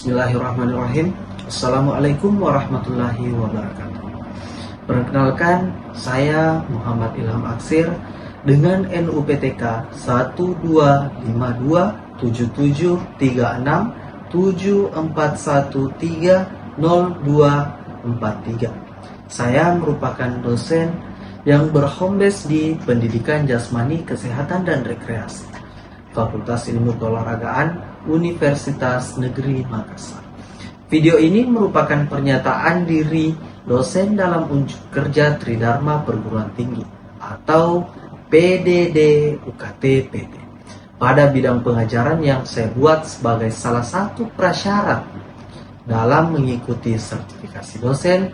Bismillahirrahmanirrahim. Assalamualaikum warahmatullahi wabarakatuh. Perkenalkan, saya Muhammad Ilham Aksir dengan NUPTK 125273741300243. Saya merupakan dosen yang berhome base di Pendidikan Jasmani, Kesehatan dan Rekreasi, Fakultas Ilmu Keolahragaan, Universitas Negeri Makassar. Video ini merupakan pernyataan diri dosen dalam unjuk kerja Tridharma Perguruan Tinggi atau PDD UKT PT pada bidang pengajaran yang saya buat sebagai salah satu prasyarat dalam mengikuti sertifikasi dosen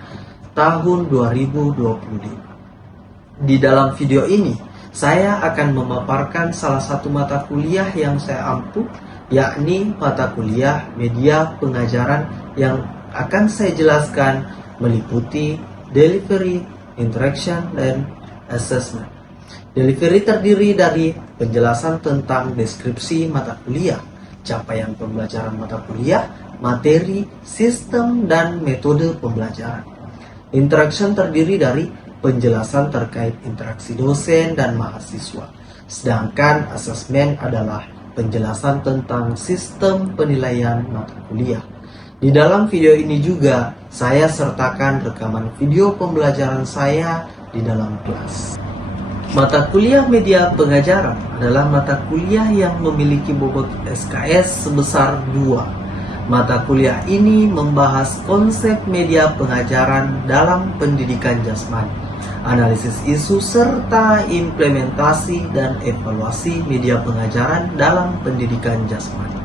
tahun 2025. Di dalam video ini, saya akan memaparkan salah satu mata kuliah yang saya ampuh, yakni mata kuliah media pengajaran yang akan saya jelaskan meliputi delivery, interaction, dan assessment. Delivery terdiri dari penjelasan tentang deskripsi mata kuliah, capaian pembelajaran mata kuliah, materi, sistem, dan metode pembelajaran. Interaction terdiri dari penjelasan terkait interaksi dosen dan mahasiswa. Sedangkan asesmen adalah penjelasan tentang sistem penilaian mata kuliah. Di dalam video ini juga saya sertakan rekaman video pembelajaran saya di dalam kelas. Mata kuliah media pengajaran adalah mata kuliah yang memiliki bobot SKS sebesar 2. Mata kuliah ini membahas konsep media pengajaran dalam pendidikan jasmani, analisis isu serta implementasi dan evaluasi media pengajaran dalam pendidikan jasmani.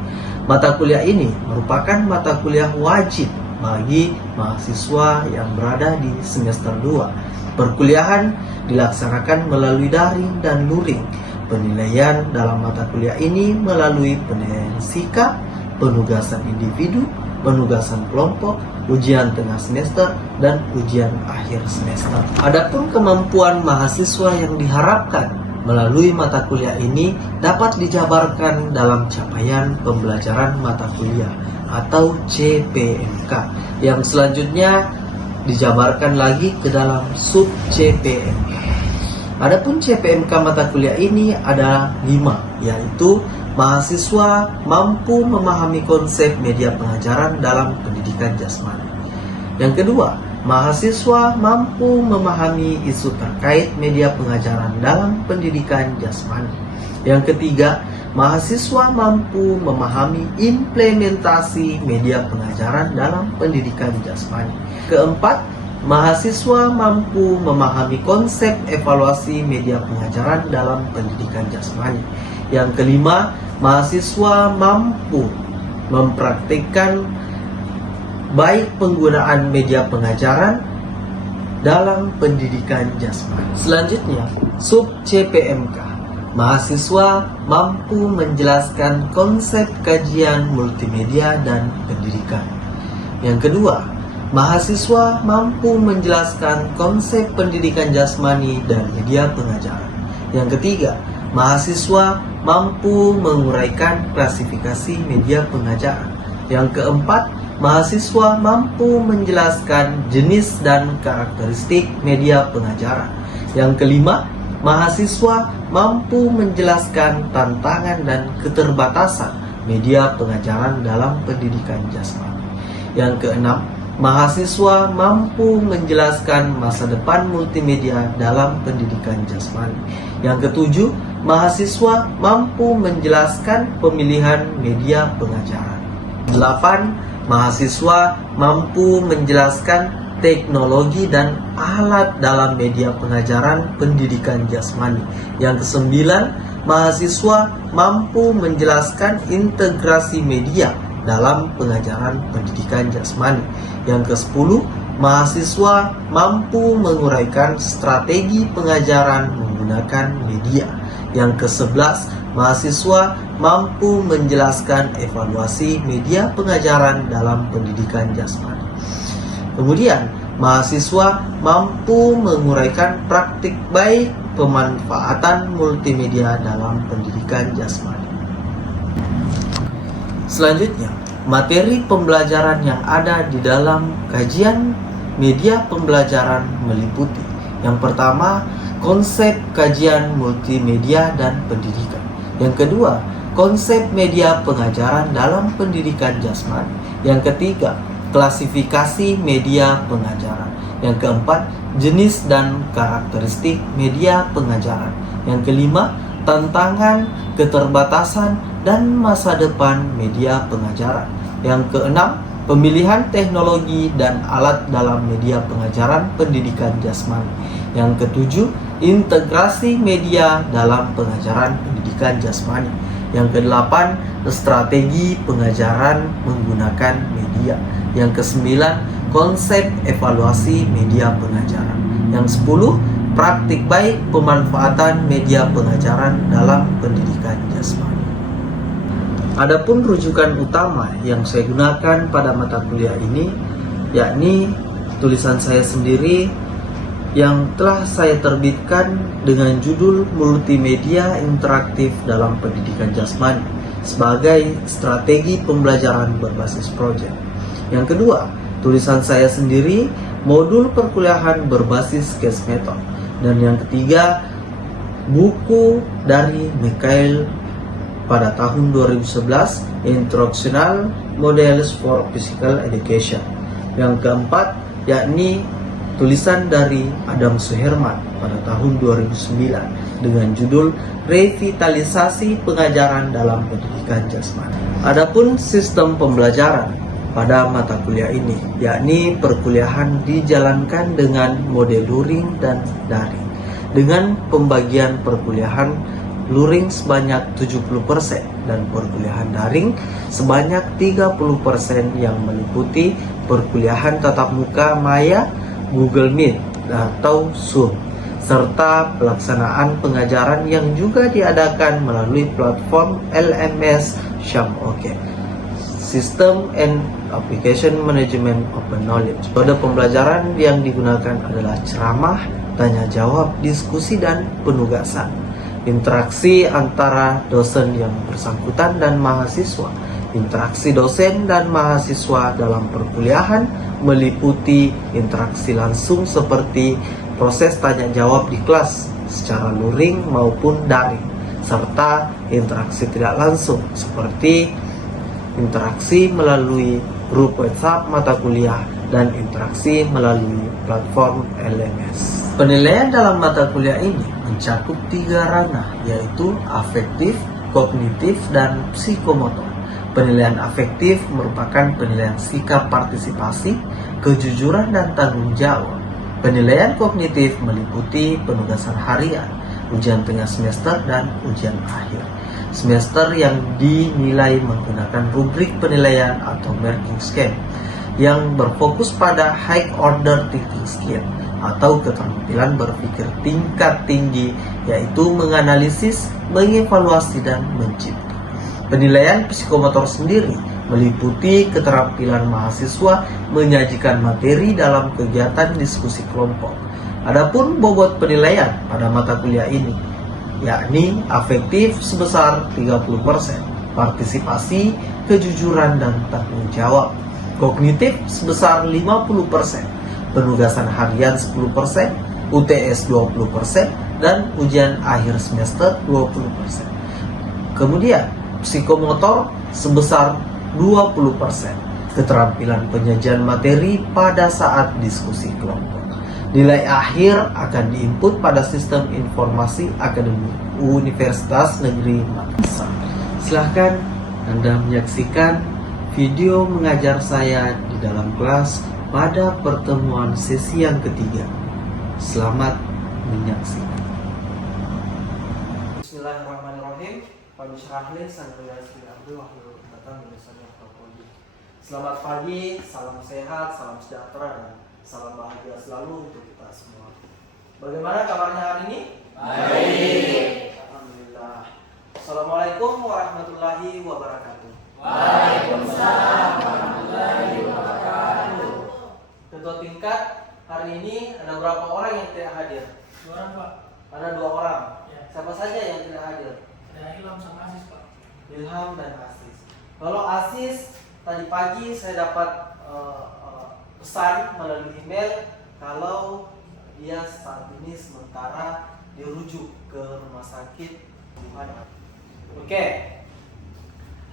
Mata kuliah ini merupakan mata kuliah wajib bagi mahasiswa yang berada di semester 2. Perkuliahan dilaksanakan melalui daring dan luring. Penilaian dalam mata kuliah ini melalui penilaian sikap, penugasan individu, penugasan kelompok, ujian tengah semester, dan ujian akhir semester. Adapun kemampuan mahasiswa yang diharapkan melalui mata kuliah ini dapat dijabarkan dalam capaian pembelajaran mata kuliah atau CPMK, yang selanjutnya dijabarkan lagi ke dalam sub CPMK. Adapun CPMK mata kuliah ini ada 5, yaitu mahasiswa mampu memahami konsep media pengajaran dalam pendidikan jasmani. Yang kedua, mahasiswa mampu memahami isu terkait media pengajaran dalam pendidikan jasmani. Yang ketiga, mahasiswa mampu memahami implementasi media pengajaran dalam pendidikan jasmani. Keempat, mahasiswa mampu memahami konsep evaluasi media pengajaran dalam pendidikan jasmani. Yang kelima, mahasiswa mampu mempraktikkan baik penggunaan media pengajaran dalam pendidikan jasmani. Selanjutnya, sub CPMK. Mahasiswa mampu menjelaskan konsep kajian multimedia dan pendidikan. Yang kedua, mahasiswa mampu menjelaskan konsep pendidikan jasmani dan media pengajaran. Yang ketiga, mahasiswa mampu menguraikan klasifikasi media pengajaran. Yang keempat, mahasiswa mampu menjelaskan jenis dan karakteristik media pengajaran. Yang kelima, mahasiswa mampu menjelaskan tantangan dan keterbatasan media pengajaran dalam pendidikan jasmani. Yang keenam, mahasiswa mampu menjelaskan masa depan multimedia dalam pendidikan jasmani. Yang ketujuh, mahasiswa mampu menjelaskan pemilihan media pengajaran. 8. Mahasiswa mampu menjelaskan teknologi dan alat dalam media pengajaran pendidikan jasmani. Yang kesembilan, mahasiswa mampu menjelaskan integrasi media dalam pengajaran pendidikan jasmani. Yang ke-10, mahasiswa mampu menguraikan strategi pengajaran menggunakan media. Yang ke-11, mahasiswa mampu menjelaskan evaluasi media pengajaran dalam pendidikan jasmani. Kemudian, mahasiswa mampu menguraikan praktik baik pemanfaatan multimedia dalam pendidikan jasmani. Selanjutnya, Materi pembelajaran yang ada di dalam kajian media pembelajaran meliputi: yang pertama, konsep kajian multimedia dan pendidikan. Yang kedua, konsep media pengajaran dalam pendidikan jasmani. Yang ketiga, klasifikasi media pengajaran. Yang keempat, jenis dan karakteristik media pengajaran. Yang kelima, tantangan, keterbatasan, dan masa depan media pengajaran. Yang keenam, pemilihan teknologi dan alat dalam media pengajaran pendidikan jasmani. Yang ketujuh, integrasi media dalam pengajaran pendidikan jasmani. Yang kedelapan, strategi pengajaran menggunakan media. Yang kesembilan, konsep evaluasi media pengajaran. Yang sepuluh, praktik baik pemanfaatan media pengajaran dalam pendidikan jasmani. Adapun rujukan utama yang saya gunakan pada mata kuliah ini, yakni tulisan saya sendiri yang telah saya terbitkan dengan judul Multimedia Interaktif dalam Pendidikan Jasmani sebagai strategi pembelajaran berbasis proyek. Yang kedua, tulisan saya sendiri modul perkuliahan berbasis case method. Dan yang ketiga, buku dari Mikhail pada tahun 2011, Instructional Models for Physical Education. Yang keempat, yakni tulisan dari Adam Suherman pada tahun 2009 dengan judul Revitalisasi Pengajaran dalam Pendidikan Jasmani. Adapun sistem pembelajaran pada mata kuliah ini, yakni perkuliahan dijalankan dengan mode luring dan daring, dengan pembagian perkuliahan luring sebanyak 70% dan perkuliahan daring sebanyak 30% yang meliputi perkuliahan tatap muka Maya, Google Meet, atau Zoom, serta pelaksanaan pengajaran yang juga diadakan melalui platform LMS Syam-OK, System and Application Management Open Knowledge. Metode pembelajaran yang digunakan adalah ceramah, tanya jawab, diskusi, dan penugasan. Interaksi antara dosen yang bersangkutan dan mahasiswa. Interaksi dosen dan mahasiswa dalam perkuliahan meliputi interaksi langsung seperti proses tanya jawab di kelas secara luring maupun daring, serta interaksi tidak langsung seperti interaksi melalui grup WhatsApp mata kuliah dan interaksi melalui platform LMS. Penilaian dalam mata kuliah ini mencakup 3 ranah, yaitu afektif, kognitif, dan psikomotor. Penilaian afektif merupakan penilaian sikap partisipasi, kejujuran, dan tanggung jawab. Penilaian kognitif meliputi penugasan harian, ujian tengah semester, dan ujian akhir semester yang dinilai menggunakan rubrik penilaian atau marking scale yang berfokus pada high order thinking skill atau keterampilan berpikir tingkat tinggi, yaitu menganalisis, mengevaluasi, dan mencipta. Penilaian psikomotor sendiri meliputi keterampilan mahasiswa menyajikan materi dalam kegiatan diskusi kelompok. Adapun bobot penilaian pada mata kuliah ini, yakni afektif sebesar 30%, partisipasi, kejujuran, dan tanggung jawab. Kognitif sebesar 50%, penugasan harian 10%, UTS 20%, dan ujian akhir semester 20%. Kemudian, psikomotor sebesar 20%, keterampilan penyajian materi pada saat diskusi kelompok. Nilai akhir akan diinput pada sistem informasi akademik Universitas Negeri Makassar. Silahkan Anda menyaksikan video mengajar saya di dalam kelas pada pertemuan sesi yang ketiga. Selamat menyaksikan. Bismillahirrahmanirrahim. Selamat pagi, salam sehat, salam sejahtera, dan salam bahagia selalu untuk kita semua. Bagaimana kabarnya hari ini? Baik. Alhamdulillah. Assalamualaikum warahmatullahi wabarakatuh. Waalaikumsalam warahmatullahi wabarakatuh. Ketua tingkat hari ini ada berapa orang yang tidak hadir? 2 orang, Pak. Ada 2 orang. Ya. Siapa saja yang tidak hadir? Ada Ilham sama Asis, Pak. Ilham dan Asis. Kalau Asis tadi pagi saya dapat pesan melalui email kalau dia saat ini sementara dirujuk ke rumah sakit Wuhan. Oke,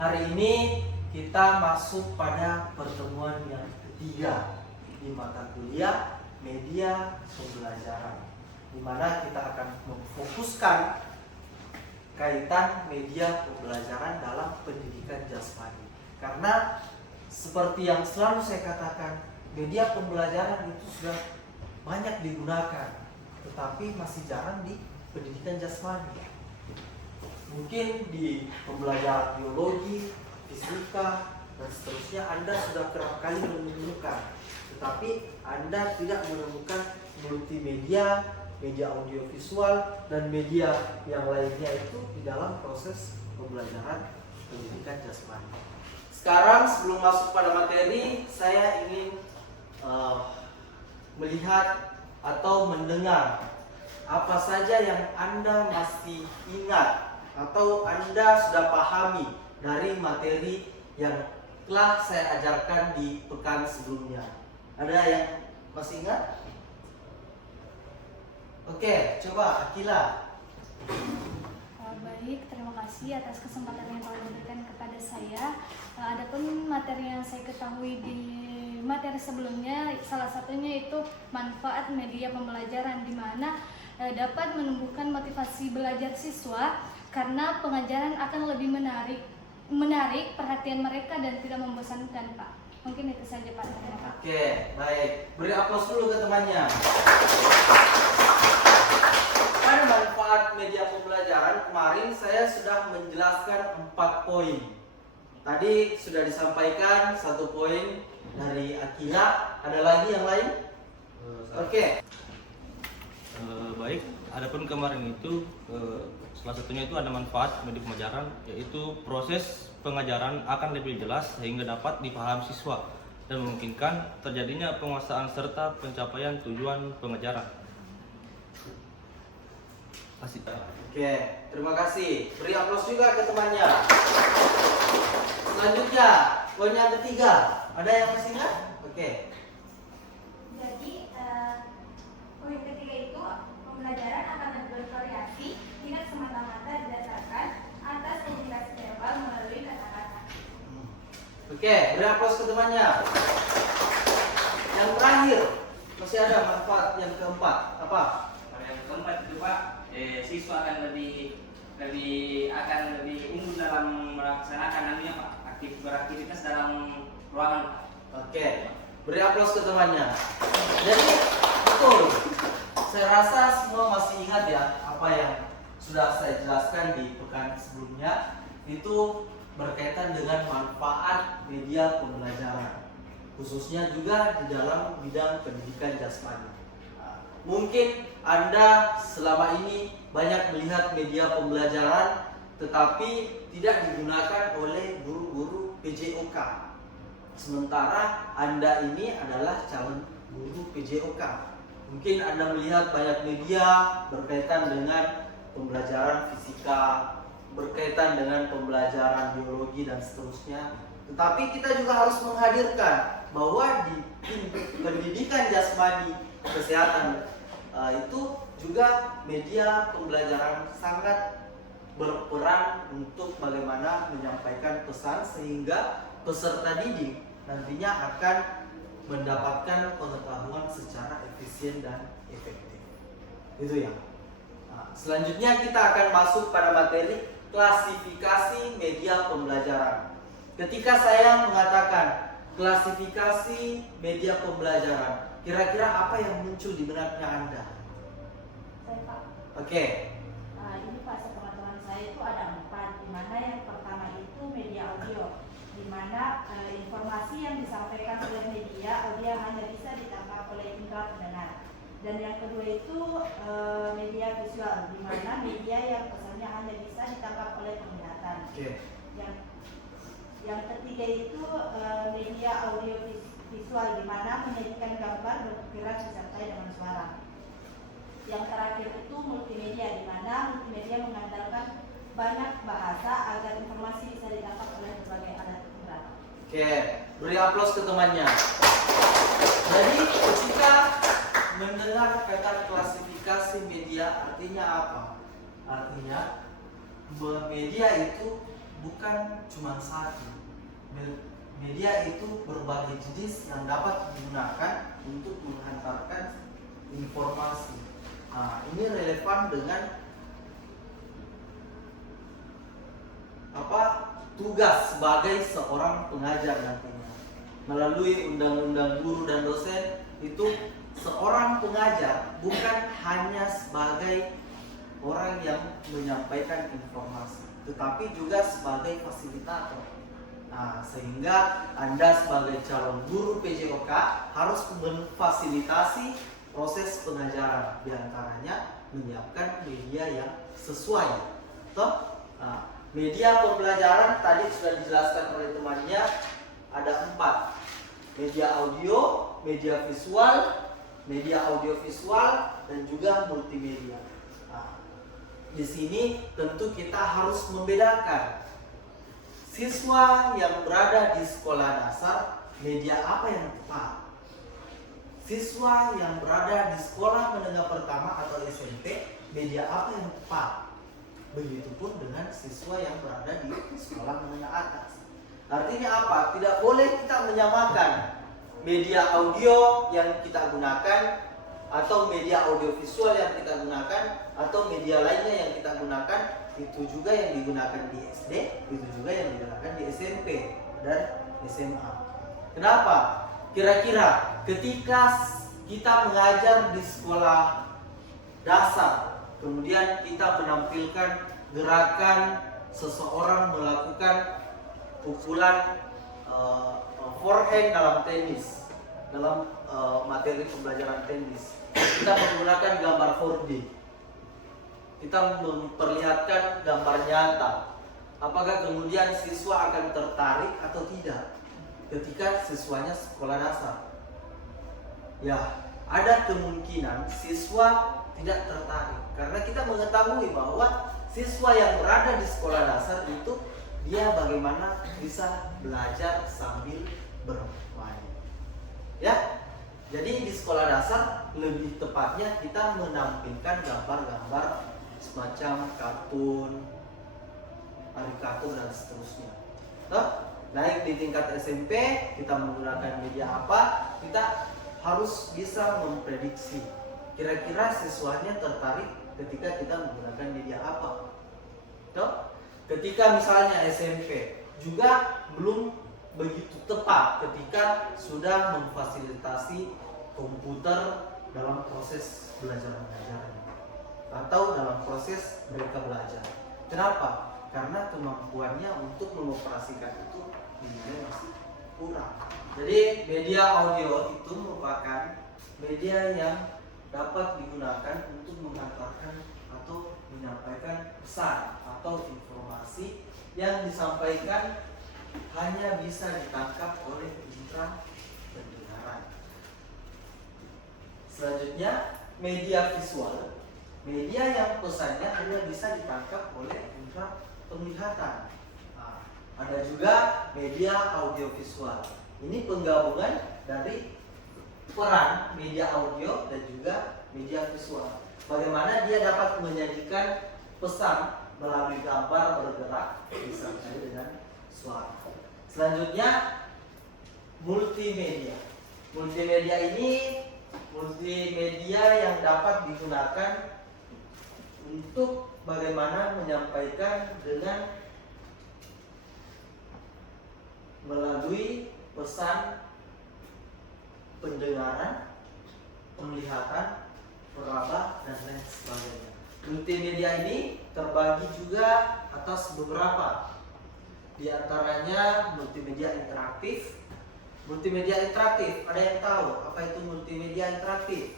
hari ini kita masuk pada pertemuan yang ketiga di mata kuliah media pembelajaran, di mana kita akan memfokuskan kaitan media pembelajaran dalam pendidikan jasmani. Karena seperti yang selalu saya katakan, media pembelajaran itu sudah banyak digunakan, tetapi masih jarang di pendidikan jasmani. Mungkin di pembelajaran biologi, fisika, dan seterusnya Anda sudah kerap kali menemukan, tetapi Anda tidak menemukan multimedia, media audiovisual, dan media yang lainnya itu di dalam proses pembelajaran pendidikan jasmani. Sekarang sebelum masuk pada materi, saya ingin melihat atau mendengar apa saja yang Anda masih ingat atau Anda sudah pahami dari materi yang telah saya ajarkan di pekan sebelumnya. Ada yang masih ingat? Oke, coba Akila. Baik, terima kasih atas kesempatan yang telah diberikan kepada saya. Adapun materi yang saya ketahui di materi sebelumnya, salah satunya itu manfaat media pembelajaran, di mana dapat menumbuhkan motivasi belajar siswa karena pengajaran akan lebih menarik perhatian mereka dan tidak membosankan, Pak. Mungkin itu saja, Pak. Oke, baik. Beri aplaus dulu ke temannya. Pada manfaat media pembelajaran, kemarin saya sudah menjelaskan 4 poin. Tadi sudah disampaikan 1 poin dari Akila. Ada lagi yang lain? Oke. Baik, adapun kemarin itu salah satunya itu ada manfaat media pembelajaran, yaitu proses pengajaran akan lebih jelas sehingga dapat dipahami siswa dan memungkinkan terjadinya penguasaan serta pencapaian tujuan pengajaran. Oke, terima kasih. Beri aplaus juga ke temannya. Selanjutnya, poin yang ketiga. Ada yang masih ingat? Oke. Jadi poin ketiga itu pembelajaran akan bervariasi, tidak semata-mata didasarkan atas indikasi verbal melalui kata-kata. Oke, beri aplaus ke temannya. Yang terakhir, masih ada manfaat yang keempat. Apa? Yang keempat itu Pak, siswa akan lebih unggul dalam melaksanakan Pak, beraktivitas dalam ruangan Pak. Oke, beri aplaus ke temannya. Jadi betul, saya rasa semua masih ingat ya apa yang sudah saya jelaskan di pekan sebelumnya. Itu berkaitan dengan manfaat media pembelajaran, khususnya juga di dalam bidang pendidikan jasmani. Mungkin Anda selama ini banyak melihat media pembelajaran, tetapi tidak digunakan oleh guru-guru PJOK. Sementara Anda ini adalah calon guru PJOK. Mungkin Anda melihat banyak media berkaitan dengan pembelajaran fisika, berkaitan dengan pembelajaran biologi dan seterusnya. Tetapi kita juga harus menghadirkan bahwa di pendidikan jasmani kesehatan itu juga media pembelajaran sangat berperan untuk bagaimana menyampaikan pesan sehingga peserta didik nantinya akan mendapatkan pengetahuan secara efisien dan efektif. Itu ya. Nah, selanjutnya kita akan masuk pada materi klasifikasi media pembelajaran. Ketika saya mengatakan klasifikasi media pembelajaran, kira-kira apa yang muncul di benaknya Anda? Saya Pak. Oke. Ini Pak, sepengetahuan saya itu ada 4, di mana yang pertama itu media audio, di mana informasi yang disampaikan oleh media audio hanya bisa ditangkap oleh indera pendengar. Dan yang kedua itu media visual, di mana media yang pesannya hanya bisa ditangkap oleh penglihatan. Oke. Yang ketiga itu media audio visual, di mana menyajikan gambar bergerak disertai dengan suara. Yang terakhir itu multimedia, di mana multimedia mengandalkan banyak bahasa agar informasi bisa ditangkap oleh berbagai alat penggerak. Oke, beri aplaus ke temannya. Jadi ketika mendengar kata klasifikasi media artinya apa? Artinya bahwa media itu bukan cuma satu. Media itu berbagai jenis yang dapat digunakan untuk menghantarkan informasi. Nah, ini relevan dengan tugas sebagai seorang pengajar nantinya. Melalui undang-undang guru dan dosen itu seorang pengajar bukan hanya sebagai orang yang menyampaikan informasi, tetapi juga sebagai fasilitator. Nah, sehingga Anda sebagai calon guru PJOK harus memfasilitasi proses pengajaran, diantaranya menyiapkan media yang sesuai. Nah, media pembelajaran tadi sudah dijelaskan oleh temannya ada 4. Media audio, media visual, media audiovisual, dan juga multimedia. Nah, di sini tentu kita harus membedakan siswa yang berada di sekolah dasar, media apa yang tepat. Siswa yang berada di sekolah menengah pertama atau SMP, media apa yang tepat. Begitupun dengan siswa yang berada di sekolah menengah atas. Artinya apa? Tidak boleh kita menyamakan media audio yang kita gunakan atau media audiovisual yang kita gunakan atau media lainnya yang kita gunakan. Itu juga yang digunakan di SD, itu juga yang digunakan di SMP dan SMA. Kenapa? Kira-kira ketika kita mengajar di sekolah dasar, kemudian kita menampilkan gerakan seseorang melakukan pukulan forehand dalam tenis, dalam materi pembelajaran tenis. Kita menggunakan gambar 4D. Kita memperlihatkan gambar nyata. Apakah kemudian siswa akan tertarik atau tidak ketika siswanya sekolah dasar? Ya, ada kemungkinan siswa tidak tertarik karena kita mengetahui bahwa siswa yang berada di sekolah dasar itu dia bagaimana bisa belajar sambil bermain. Ya, jadi di sekolah dasar lebih tepatnya kita menampilkan gambar-gambar semacam kartun, karikatur dan seterusnya. Naik di tingkat SMP kita menggunakan media apa? Kita harus bisa memprediksi kira-kira siswanya tertarik ketika kita menggunakan media apa. Ketika misalnya SMP juga belum begitu tepat ketika sudah memfasilitasi komputer dalam proses belajar mengajar atau dalam proses mereka belajar. Kenapa? Karena kemampuannya untuk mengoperasikan itu dinilai masih kurang. Jadi media audio itu merupakan media yang dapat digunakan untuk mengantarkan atau menyampaikan pesan atau informasi yang disampaikan hanya bisa ditangkap oleh indera pendengaran. Selanjutnya media visual. Media yang pesannya hanya bisa ditangkap oleh indera penglihatan. Nah, ada juga media audiovisual. Ini penggabungan dari peran media audio dan juga media visual. Bagaimana dia dapat menyajikan pesan melalui gambar bergerak disertai dengan suara. Selanjutnya multimedia. Multimedia ini multimedia yang dapat digunakan untuk bagaimana menyampaikan dengan melalui pesan pendengaran, penglihatan, peraba, dan lain sebagainya. Multimedia ini terbagi juga atas beberapa. Di antaranya multimedia interaktif. Multimedia interaktif, ada yang tahu apa itu multimedia interaktif?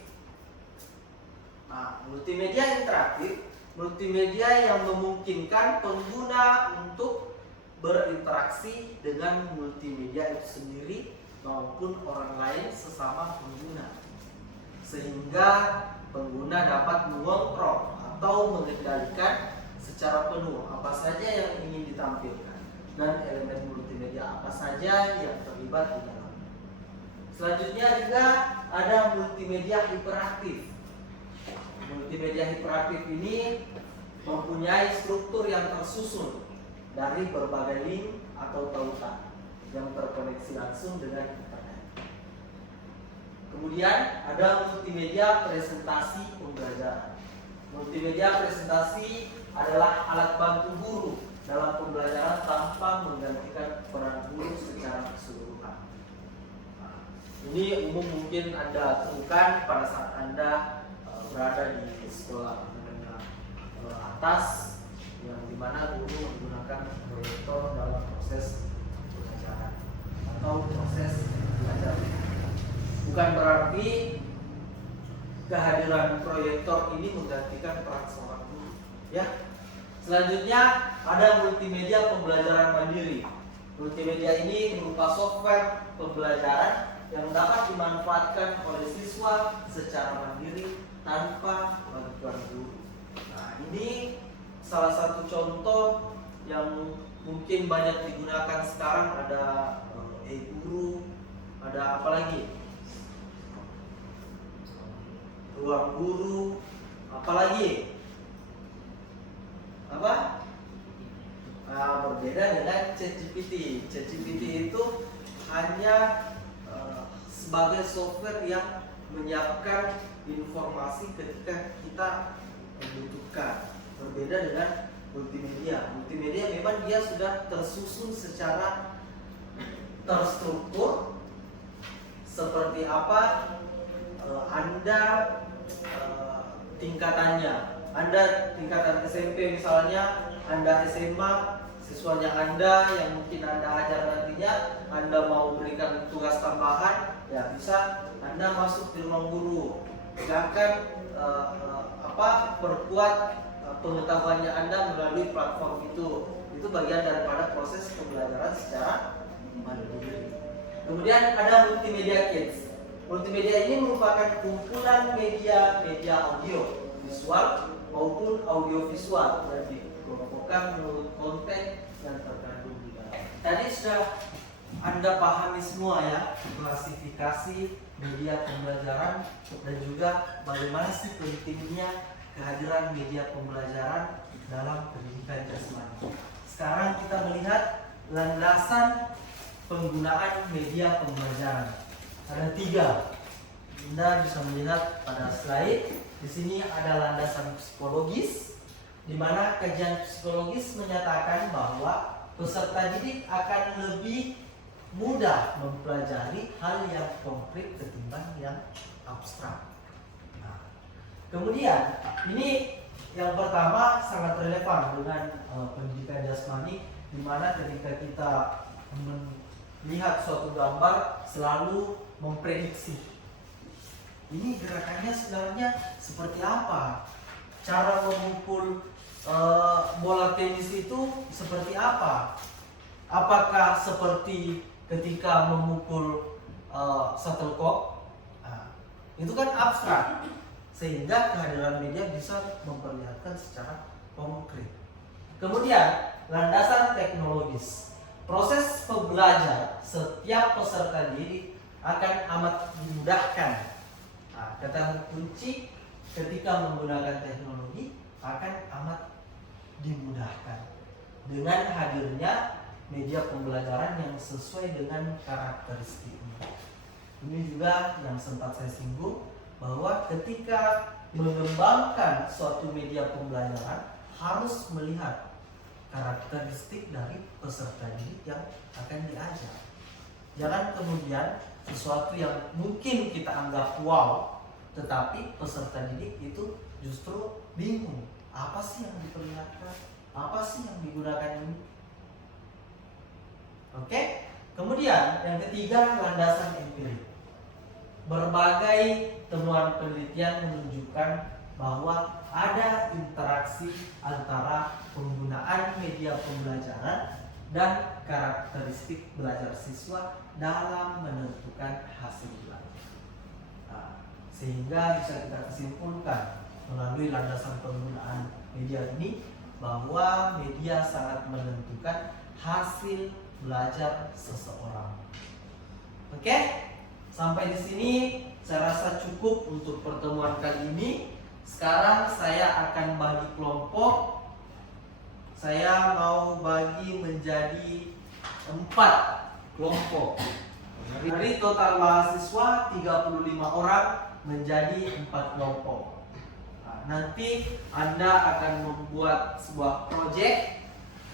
Nah, multimedia interaktif, multimedia yang memungkinkan pengguna untuk berinteraksi dengan multimedia itu sendiri maupun orang lain sesama pengguna, sehingga pengguna dapat mengontrol atau mengendalikan secara penuh apa saja yang ingin ditampilkan. dan elemen multimedia apa saja yang terlibat di dalamnya. Selanjutnya juga ada multimedia hiperaktif. Multimedia hiperaktif ini mempunyai struktur yang tersusun dari berbagai link atau tautan yang terkoneksi langsung dengan internet. Kemudian ada multimedia presentasi pembelajaran. Multimedia presentasi adalah alat bantu guru dalam pembelajaran tanpa menggantikan peran guru secara keseluruhan. Nah, ini umum mungkin Anda temukan pada saat Anda berada di sekolah menengah atas, yang dimana guru menggunakan proyektor dalam proses pengajaran atau proses belajar. Bukan berarti kehadiran proyektor ini menggantikan peran seorang guru, ya. Selanjutnya ada multimedia pembelajaran mandiri. Multimedia ini berupa software pembelajaran yang dapat dimanfaatkan oleh siswa secara mandiri tanpa bantuan guru. Nah, ini salah satu contoh yang mungkin banyak digunakan sekarang. Ada e-guru, ada apa lagi? Ruang guru, apalagi? Apa? Berbeda dengan ChatGPT. ChatGPT itu hanya sebagai software yang menyiapkan informasi ketika kita membutuhkan. Berbeda dengan multimedia. Multimedia memang dia sudah tersusun secara terstruktur. Seperti apa Anda tingkatannya. Anda tingkatan SMP misalnya, Anda SMA, siswanya Anda yang mungkin Anda ajar nantinya, Anda mau berikan tugas tambahan, ya bisa Anda masuk di ruang guru. Sedangkan perkuat pengetahuannya Anda melalui platform itu. Itu bagian daripada proses pembelajaran secara mandiri. Kemudian ada multimedia kids. Multimedia ini merupakan kumpulan media audio, visual maupun audiovisual dan dikelompokkan menurut konten yang terkandung di dalam. Tadi sudah Anda pahami semua ya, klasifikasi media pembelajaran dan juga bagaimana sih pentingnya kehadiran media pembelajaran dalam pendidikan jasmani. Sekarang kita melihat landasan penggunaan media pembelajaran. Ada 3. Anda bisa melihat pada slide. Di sini ada landasan psikologis, di mana kajian psikologis menyatakan bahwa peserta didik akan lebih mudah mempelajari hal yang konkret ketimbang yang abstrak. Nah, kemudian ini yang pertama sangat relevan dengan pendidikan jasmani, di mana ketika kita melihat suatu gambar selalu memprediksi. Ini gerakannya sebenarnya seperti apa? Cara memukul bola tenis itu seperti apa? Apakah seperti ketika memukul shuttlecock? Nah, itu kan abstrak, sehingga kehadiran media bisa memperlihatkan secara konkret. Kemudian landasan teknologis. Proses pembelajar setiap peserta didik akan amat dimudahkan. Nah, kata kunci ketika menggunakan teknologi akan amat dimudahkan dengan hadirnya media pembelajaran yang sesuai dengan karakteristiknya. Ini juga yang sempat saya singgung, bahwa ketika mengembangkan suatu media pembelajaran harus melihat karakteristik dari peserta didik yang akan diajar. Jangan kemudian sesuatu yang mungkin kita anggap wow, tetapi peserta didik itu justru bingung. Apa sih yang diperlihatkan? Apa sih yang digunakan ini? Oke. Kemudian yang ketiga, landasan empirik. Berbagai temuan penelitian menunjukkan bahwa ada interaksi antara penggunaan media pembelajaran dan karakteristik belajar siswa dalam menentukan hasil belajar. Nah, sehingga bisa kita kesimpulkan melalui landasan penggunaan media ini bahwa media sangat menentukan hasil belajar seseorang. Oke, sampai di sini saya rasa cukup untuk pertemuan kali ini. Sekarang saya akan bagi kelompok. Saya mau bagi menjadi 4 kelompok. Dari total mahasiswa 35 orang menjadi 4 kelompok. Nah, nanti Anda akan membuat sebuah proyek.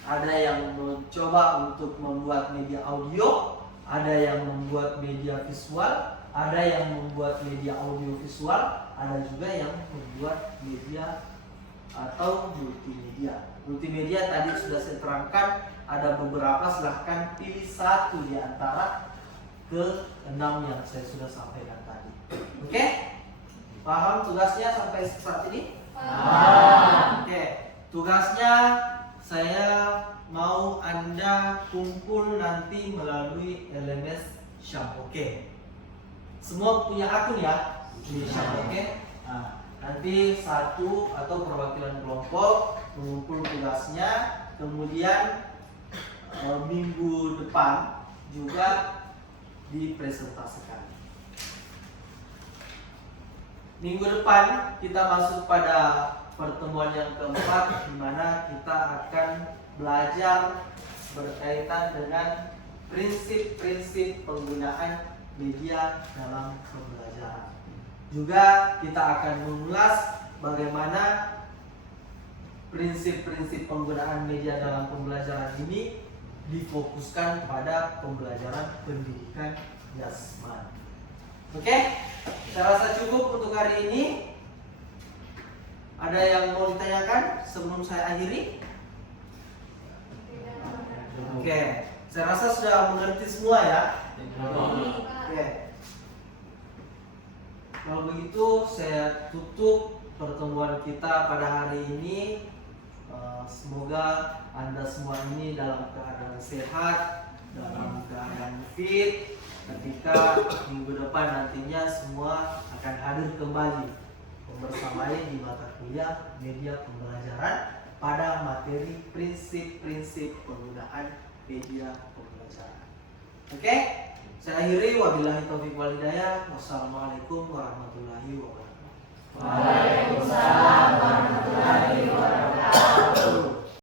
Ada yang mencoba untuk membuat media audio, ada yang membuat media visual, ada yang membuat media audio visual, ada juga yang membuat media atau multimedia. Multimedia tadi sudah saya terangkan, ada beberapa, silahkan pilih satu di antara ke-6 yang saya sudah sampaikan tadi. Oke? Paham tugasnya sampai saat ini? Paham. Oke, tugasnya saya mau Anda kumpul nanti melalui LMS Syampoke. Semua punya akun ya di Syampoke. Nah, nanti satu atau perwakilan kelompok mengumpul tugasnya, kemudian minggu depan juga dipresentasikan. Minggu depan kita masuk pada pertemuan yang keempat, di mana kita akan belajar berkaitan dengan prinsip-prinsip penggunaan media dalam pembelajaran. Juga kita akan mengulas bagaimana prinsip-prinsip penggunaan media dalam pembelajaran ini difokuskan pada pembelajaran pendidikan jasmani. Oke, saya rasa cukup untuk hari ini. Ada yang mau ditanyakan sebelum saya akhiri? Oke, saya rasa sudah mengerti semua ya. Oke. Kalau begitu saya tutup pertemuan kita pada hari ini. Semoga Anda semua ini dalam keadaan sehat, dalam keadaan fit. Ketika minggu depan nantinya semua akan hadir kembali membersamai di mata kuliah media pembelajaran pada materi prinsip-prinsip penggunaan media pembelajaran. Oke, saya akhiri, wabillahi taufiq wal hidayah. Wassalamualaikum warahmatullahi wabarakatuh. Waalaikumsalam warahmatullahi wabarakatuh.